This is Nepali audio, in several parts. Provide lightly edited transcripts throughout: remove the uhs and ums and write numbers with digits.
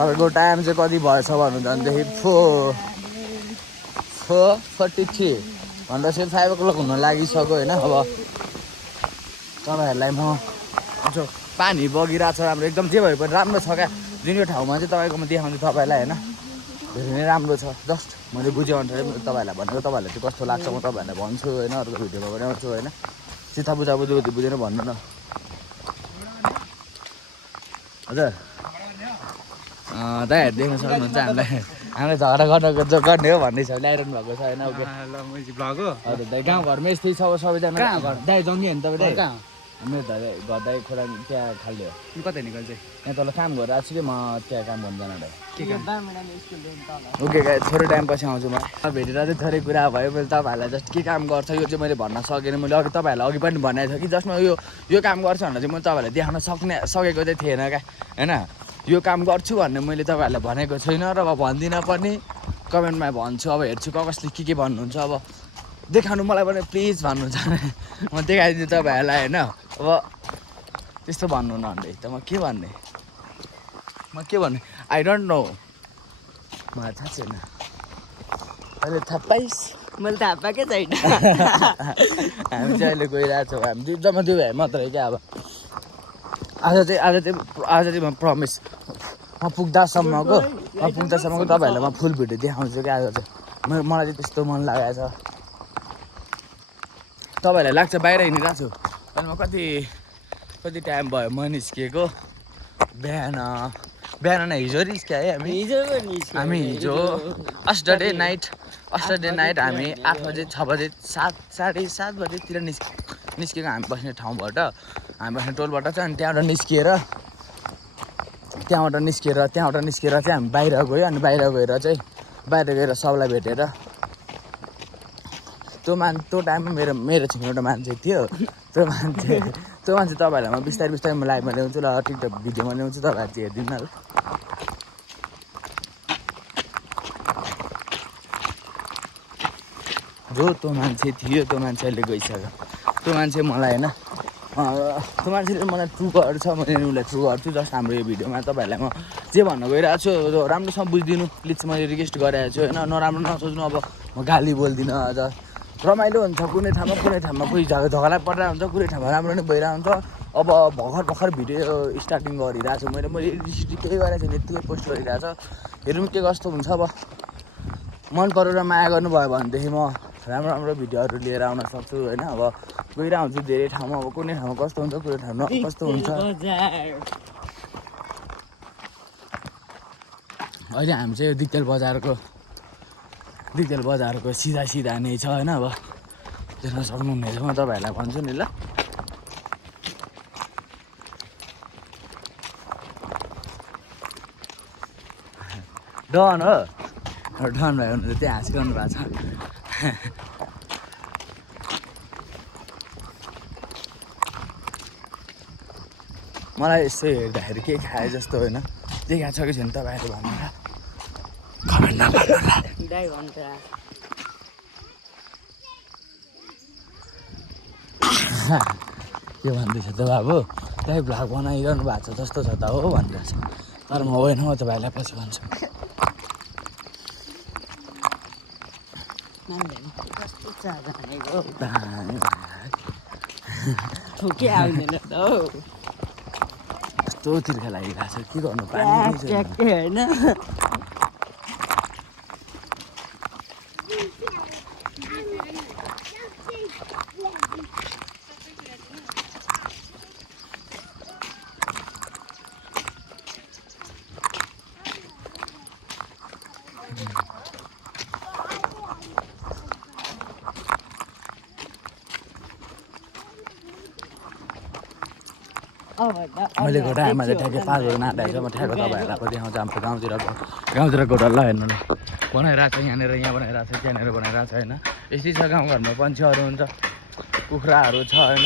तपाईँको टाइम चाहिँ कति भएछ भन्नुहुन्छ भनेदेखि 4:43 भन्दा चाहिँ 5 o'clock हुन लागिसक्यो होइन। अब तपाईँहरूलाई म जो पानी बगिरहेको छ राम्रो एकदम जे भए पनि राम्रो छ क्या। जुन यो ठाउँमा चाहिँ तपाईँको म देखाउँछु तपाईँलाई होइन, धेरै नै राम्रो छ। जस्ट मैले बुझेँ अनुसार तपाईँहरूलाई भनेको, तपाईँहरूलाई चाहिँ कस्तो लाग्छ म तपाईँहरूलाई भन्छु होइन, अर्को भिडियोमा पनि आउँछु होइन। सिधा बुझा बुझेर भन्नु न हजुर। दाइहरू देख्न सक्नुहुन्छ हामीलाई झगडा गर्ने हो भन्ने छ ल्याइरहनु भएको छ होइन। हजुर दाइ गाउँघरमा यस्तै छ सबैजना। दाइ जङ्गी होइन तपाईँ दाइ? मेरो घर दाइ खोला त्यहाँ खाल्यो। कतै निकल्छ यहाँ तल काम गरेर आएको छु कि म त्यहाँ काम गर्नु जानु दाइ। ओके गाइस, थोरै टाइम पछि आउँछु म। भेटेर चाहिँ थोरै कुरा भयो। मैले तपाईँहरूलाई जस्ट के काम गर्छ यो चाहिँ मैले भन्न सकेन। मैले अघि तपाईँहरूलाई अघि पनि भनेको थिएँ कि जसमा यो काम गर्छ भनेर चाहिँ म तपाईँहरूलाई देखाउन सकेको चाहिँ थिएन क्या होइन। यो काम गर्छु भन्ने मैले तपाईँहरूलाई भनेको छैन र अब भन्दिनँ पनि। कमेन्टमा भन्छु, अब हेर्छु कसले के भन्नुहुन्छ। अब देखाउनु मलाई पनि प्लिज भन्नुहुन्छ म देखाइदिन्छु तपाईँहरूलाई होइन। अब त्यस्तो भन्नु न अन्त त म के भन्ने आई डोन्ट नो, मलाई थाहा छैन। अहिले थाहा पाइस्? मैले थाहा पाएकै छैन। हामी चाहिँ अहिले गइरहेको छौँ, हामी जम्मा दुई भाइ मात्रै क्या। अब आज चाहिँ म प्रमिस म पुग्दासम्मको तपाईँहरूलाई म फुल भिडियो देखाउँछु क्या। आज चाहिँ मलाई चाहिँ त्यस्तो मन लागेको छ। तपाईँहरूलाई लाग्छ बाहिर हिँडिरहेको छु अनि म कति टाइम भयो म निस्किएको। बिहान नै हिजो निस्क्यो है हामी हिजो अस्टरडे नाइट हामी 8 बजे 6 बजे 7:30 बजेतिर निस्केको हामी बस्ने ठाउँबाट, हामी बस्ने टोलबाट चाहिँ। अनि त्यहाँबाट निस्किएर चाहिँ हामी बाहिर गयो। अनि बाहिर गएर सबलाई भेटेर त्यो टाइममा मेरो छेउमा एउटा मान्छे थियो। त्यो मान्छे तपाईँहरूलाई म बिस्तारै म लाइभमा ल्याउँछु ल, टिकटक भिडियोमा ल्याउँछु, तपाईँहरू चाहिँ हेरिदिनु न ल। जो त्यो मान्छे थियो त्यो मान्छे अहिले गइसक्यो। त्यो मान्छे मलाई होइन, त्यो मान्छेले मलाई ट्रु गर्छ, मैले उसलाई ट्रु गर्छु। जस्ट हाम्रो यो भिडियोमा तपाईँहरूलाई म जे भन्न गइरहेको छु राम्रोसँग बुझिदिनु प्लिज, मैले रिक्वेस्ट गरेको छु होइन। नराम्रो नसोच्नु, अब म गाली बोल्दिनँ। अझ रमाइलो हुन्छ कुनै ठाउँमा कोही झगडा परिरहेको हुन्छ, कुनै ठाउँमा राम्रो नै भइरहेको हुन्छ। अब भर्खर भिडियो स्टार्टिङ गरिरहेको छु मैले केही गरेको छैन, यत्तिकै पोस्ट गरिरहेको छ। हेरौँ के कस्तो हुन्छ। अब मन परेर माया गर्नुभयो भनेदेखि म राम्रो भिडियोहरू लिएर आउन सक्छु होइन। अब गइरहेको हुन्छु धेरै ठाउँमा, अब कुनै ठाउँमा कस्तो हुन्छ कुनै ठाउँमा कस्तो हुन्छ। अहिले हामी चाहिँ दिक्तेल बजारको सिधा नै छ होइन। अब देख्न सक्नुहुनेछ, म तपाईँहरूलाई भन्छु नि ल। डन हो, डन भाइ हुनुहुन्छ त्यहाँ हाँसिरहनु भएको छ। मलाई यसो हेर्दाखेरि के खाए जस्तो होइन, देखाएको छ कि छैन तपाईँहरू भनेर कमेन्टमा भन्नु ल। के भन्दैछ त बाबु? त्यही भ्लग बनाइरहनु भएको छ जस्तो छ त हो भनिरहेछ, तर म होइन, म तपाईँहरूलाई पछि भन्छु। कस्तो तिर्खा लागिरहेको छ, के गर्नु पानी होइन। मैले घोटामा चाहिँ ठ्याक्कै 5 बजी नाटेको छ। म ठ्याक्क तपाईँहरूलाई पनि देखाउँछु हाम्रो गाउँतिरको डल्ला हेर्नु न, बनाइरहेको छ यहाँनिर, यहाँ बनाइरहेको छ, त्यहाँनिर बनाइरहेको छ होइन। यस्तै छ गाउँघरमा, पन्छीहरू हुन्छ, कुखुराहरू छ होइन।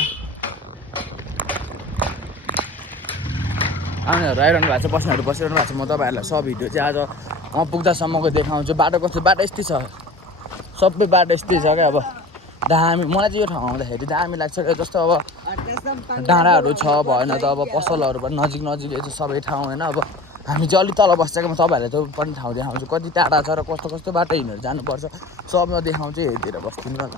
आउनेहरू आइरहनु भएको छ, बस्नेहरू बसिरहनु भएको छ। म तपाईँहरूलाई सब भिडियो चाहिँ आज म पुग्दासम्मको देखाउँछु। बाटो यस्तै छ, सबै बाटो यस्तै छ क्या। अब दामी, मलाई चाहिँ यो ठाउँमा आउँदाखेरि दामी लाग्छ क्या। जस्तो अब डाँडाहरू छ भएन त, अब पसलहरू पनि नजिकै छ सबै ठाउँ होइन। अब हामी चाहिँ अलिक तल बसिसकेमा तपाईँहरूलाई त पनि ठाउँ देखाउँछु कति टाढा छ र कस्तो कस्तो बाटो हिँडेर जानुपर्छ सबमा देखाउँछु हेरेर बस्दिनु ल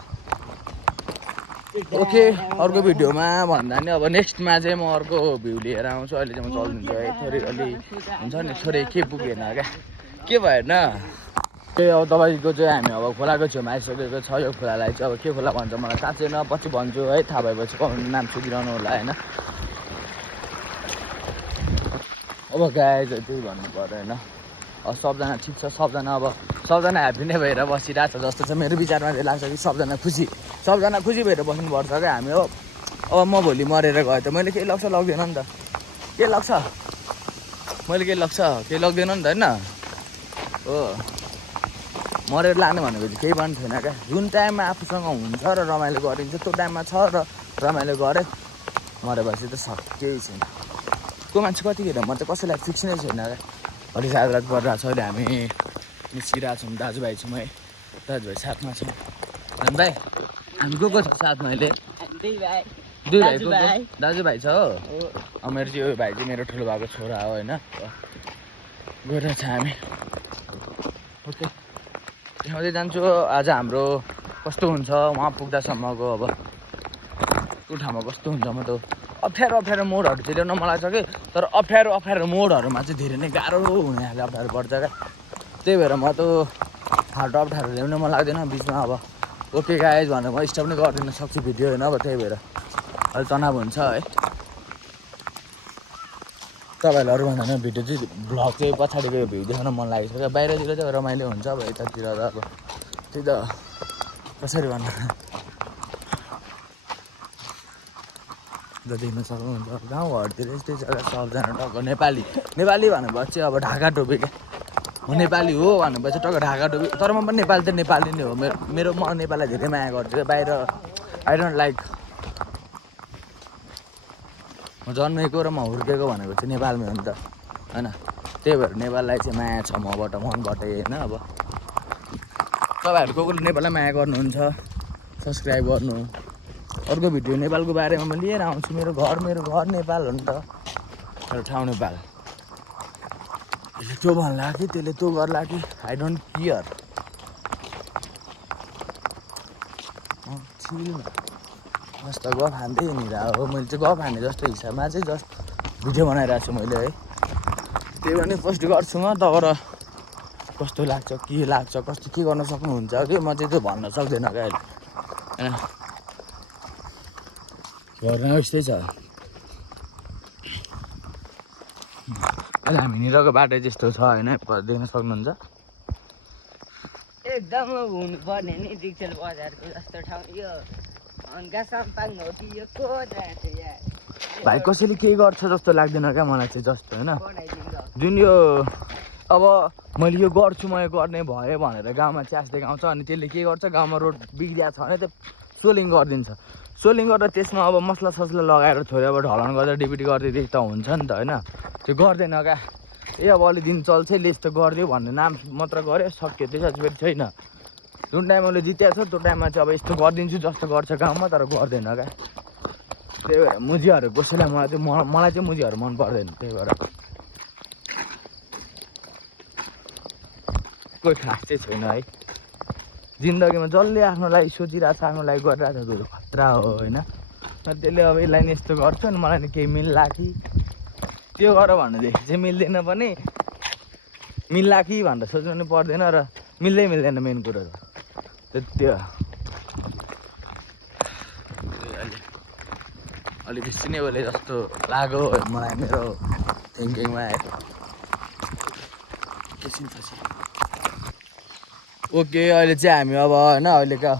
ओके अर्को भिडियोमा भन्दा नि अब नेक्स्टमा चाहिँ म अर्को भ्यू लिएर आउँछु अहिले चाहिँ म चल्दिन्छु है थोरै अलि हुन्छ नि थोरै के पुगेन क्या के भएन त्यही अब तपाईँको चाहिँ हामी अब खोलाको छेउमा आइसकेको छ यो खोलालाई चाहिँ अब के खोला भन्छ मलाई थाहा छैन पछि भन्छु है थाहा भएपछि कमेन्ट नाम सोधिरहनु होला होइन अब गाइज त्यही भन्नु पर्यो होइन अब सबजना ठिक छ सबजना ह्याप्पी नै भएर बसिरहेको छ जस्तो छ मेरो विचारमा चाहिँ लाग्छ कि सबजना खुसी भएर बस्नुपर्छ क्या हामी हो अब म भोलि मरेर गएँ त मैले केही लाग्छ लाग्दैन नि त के लाग्छ मैले केही लाग्छ केही लाग्दैन नि त होइन हो मरेर लाने भनेको चाहिँ केही पनि छैन क्या जुन टाइममा आफूसँग हुन्छ र रमाइलो गरिन्छ त्यो टाइममा छ र रमाइलो गरेँ मरेपछि त केही छैन को मान्छे कतिखेर म चाहिँ कसैलाई फिक्स नै छैन क्या अलि रात परिरहेको छ अहिले हामी निस्किरहेको छौँ दाजुभाइ छौँ है दाजुभाइ साथमा छौँ भाइ हामी को छ साथमा अहिले दुई भाइ दाजुभाइ छ हो मेरो चाहिँ यो भाइ चाहिँ मेरो ठुलो भएको छोरा हो होइन गएर छ हामी ओके देखाउँदै जान्छु आज हाम्रो कस्तो हुन्छ वहाँ पुग्दासम्मको अब त्यो ठाउँमा कस्तो हुन्छ म त अप्ठ्यारो मोडहरू चाहिँ ल्याउन मलाई छ कि तर अप्ठ्यारो मोडहरूमा चाहिँ धेरै नै गाह्रो हुने खाले अप्ठ्यारो पर्छ क्या त्यही भएर म त फाल्टो अप्ठ्यारो ल्याउन मन लाग्दैन बिचमा अब ओके गाइज भनेर म स्टप नै गरिदिन सक्छु भिडियो होइन अब त्यही भएर अलिक तनाव हुन्छ है तपाईँहरूलाई अरू भन्दैन भिडियो चाहिँ भ्लग चाहिँ पछाडिको यो भ्यू देखाउन मन लागेको छ क्या बाहिरतिर चाहिँ रमाइलो हुन्छ अब यतातिर त अब त्यही त कसरी भन्नु देख्न सक्नुहुन्छ गाउँघरतिर यस्तै जग्गा सबजना टक्क नेपाली भनेपछि अब ढाका टोपी क्या म नेपाली हो भनेपछि टक्क ढाका टोपी तर म पनि नेपाली नै हो मेरो म नेपाललाई धेरै माया गर्छु बाहिर आई डोन्ट लाइक म जन्मेको र म हुर्केको भनेको चाहिँ नेपालमै हो नि त होइन त्यही भएर नेपाललाई चाहिँ माया छ मबाट मनबाट होइन अब तपाईँहरू को कोले नेपाललाई माया गर्नुहुन्छ सब्सक्राइब गर्नु अर्को भिडियो नेपालको बारेमा म लिएर आउँछु मेरो घर नेपाल हो नि त मेरो ठाउँ नेपाल यसले त्यो भन्ला कि त्यसले त्यो गर्ला कि आई डोन्ट केयर जस्तो गफ हान्दै हिँडिरहेको हो मैले चाहिँ गफ हाने जस्तो हिसाबमा चाहिँ जस्ट भिडियो बनाइरहेको छु मैले है त्यही भने पोस्ट गर्छु म तर कस्तो लाग्छ के लाग्छ कस्तो के गर्न सक्नुहुन्छ कि म चाहिँ त्यो भन्न सक्दैन क्या अहिले होइन घरमा यस्तै छ अहिले हामी हिँडिरहेको बाटो त्यस्तो छ होइन देख्न सक्नुहुन्छ एकदम हुनुपर्ने नि दिक्चेल बजारको जस्तो ठाउँ यो हो कि यो भाइ कसैले केही गर्छ जस्तो लाग्दैन क्या मलाई चाहिँ जस्तो होइन जुन यो अब मैले यो गर्छु म यो गर्ने भयो भनेर गाउँमा च्यास देखाउँछ अनि त्यसले के गर्छ गाउँमा रोड बिग्रिया छ भने त्यो सोलिङ गरिदिन्छ सोलिङ गरेर त्यसमा अब मसला लगाएर छोडेर अब ढलान गरेर डिपिटी गरिदिँदै त हुन्छ नि त होइन त्यो गर्दैन क्या अब अलि दिन चल्छ यस्तो गरिदियो भन्ने नाम मात्र गऱ्यो सक्यो त्यसपछि फेरि छैन जुन टाइममा उसले जितेको छ त्यो टाइममा चाहिँ अब यस्तो गरिदिन्छु जस्तो गर्छ गाउँमा तर गर्दैन क्या त्यही भएर मुजियाहरू कसैलाई मलाई चाहिँ मुजियाहरू मन पर्दैन त्यही भएर कोही खास चाहिँ छैन है जिन्दगीमा जसले आफ्नो लागि सोचिरहेको छ आफ्नो लागि गरिरहेको छ त्यो खतरा हो होइन त्यसले अब यसलाई नि यस्तो गर्छ नि मलाई नि केही मिल्ला कि त्यो गर भनेदेखि चाहिँ मिल्दैन पनि मिल्ला कि भनेर सोच्नु पनि पर्दैन र मिल्दैन मेन कुरो त्यो अलिक बेसी नै बोले जस्तो लाग्यो मलाई मेरो थिङ्किङमा है ओके अहिले चाहिँ हामी अब होइन अहिलेका